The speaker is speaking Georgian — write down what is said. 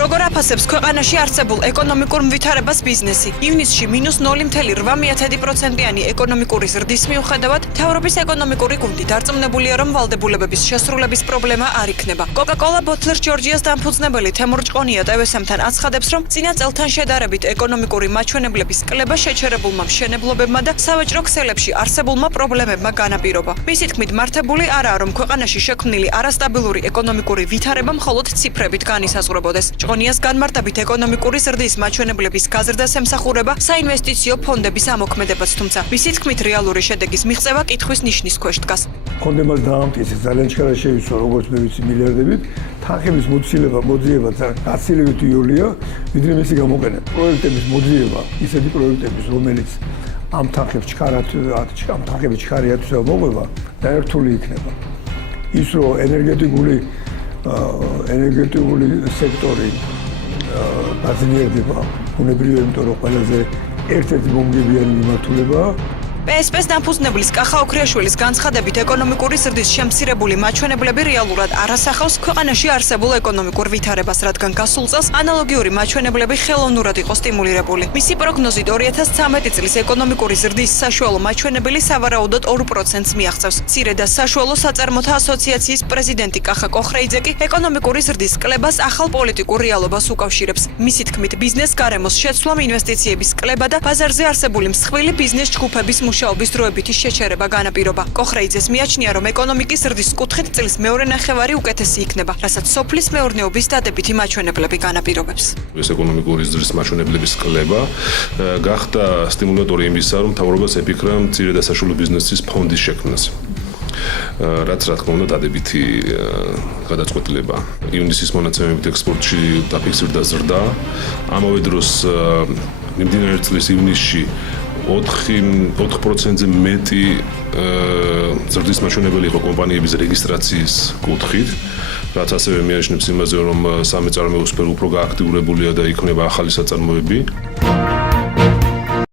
როგორ აფასებს ქვეყანაში არსებულ ეკონომიკურ მვითარებას ბიზნესი? ივნისში -0.9%-იანი ეკონომიკური ზრდის მიუხედავად, მთავრობის ეკონომიკური გუნდი დარწმუნებულია, რომ ვალდებულებების შესრულების პრობლემა არ იქნება. Coca-Cola Bottler Georgia's დამფუძნებელი თემურ ჭყონია ტევესამთან აცხადებს, რომ წინა წელთან შედარებით ეკონომიკური მაჩვენებლების კლება შეჩერებულმა მშენებლობებმა და სავაჭრო ქსელებში არსებულმა პრობლემებმა განაპირობა. მისი თქმით, მართებული არაა, რომ ქვეყანაში შექმნილი არასტაბილური ეკონომიკური ვითარება მხოლოდ ციფრებით განისაზღვრებოდეს. ჭყონიას განმარტებით ეკონომიკური ზრდის მაჩვენებლების გაზრდას ემსახურება საინვესტიციო ფონდების ამოქმედებას, თუმცა მისი თქმით რეალური შედეგის მიღწევა კითხვის ნიშნის ქვეშ დგას. ფონდებმა დაამტკიცეს ძალიან ჩქარა შეისვა, როგორც მე ვიცი, მილიარდებით, თანხების მოძიება გაცილებით იოლია, ვიდრე მისი გამოყენება. პროექტების მოძიება, ისეთი პროექტების, რომელიც ამ თანხებს ჩქარიათვისება მოყვება, დაერთული იქნება. ის რომ ენერგეტიკული სექტორი გაძლიერდება, უნებრივია, იმიტომ რომ ყველაზე ერთ-ერთი მომგებიანი მიმართულებაა. PSP-ს დამფუძნებლის კახა ოქრიაშვილის განცხადებით, ეკონომიკური ზრდის შემცირებული მაჩვენებლები რეალურად არ ასახავს ქვეყანაში არსებულ ეკონომიკურ ვითარებას, რადგან გასულ წელს ანალოგიური მაჩვენებლები ხელოვნურად იყო სტიმულირებული. მისი პროგნოზით 2013 წლის ეკონომიკური ზრდის საშუალო მაჩვენებელი სავარაუდოდ 2%-ს მიაღწევს. მცირე და საშუალო საწარმოთა ასოციაციის პრეზიდენტი კახა კოხრეიძე კი ეკონომიკური ზრდის კლებას ახალ პოლიტიკურ რეალობას უკავშირებს. მისი თქმით, ბიზნეს გარემოს შეცვლამ, ინვესტიციების კლება და ბაზარზე არსებული მსხვილი ბიზნეს ჯგუფების მუშაობის დროებითი შეჩერება განაპირობა. კოხრეიძეს მიაჩნია, რომ ეკონომიკის ზრდის კუთხით წლის მეორე ნახევარი უკეთესი იქნება, რასაც სოფლის მეურნეობის დადებითი მაჩვენებლები განაპირობებს. ეს ეკონომიკური ზრდის მაჩვენებლების კლება გახდა სტიმულატორი იმისა, რომ მთავრობას epikra მცირე და საშუალო ბიზნესის ფონდის შექმნას. რაც რა თქმა უნდა დადებითი გადაწყვეტილება. ივნისის მონაცემებით ექსპორტში დაფიქსირდა ზრდა. ამავე დროს მიმდინარე წლის ივნისში 4%-ზე მეტი ზრდის მაჩვენებელი იყო კომპანიების რეგისტრაციის კუთხით, რაც ასევე მიაჩნევს იმაზე, რომ სამეწარმეო სფერო უფრო გააქტიურებულია და იქმნება ახალი საწარმოები.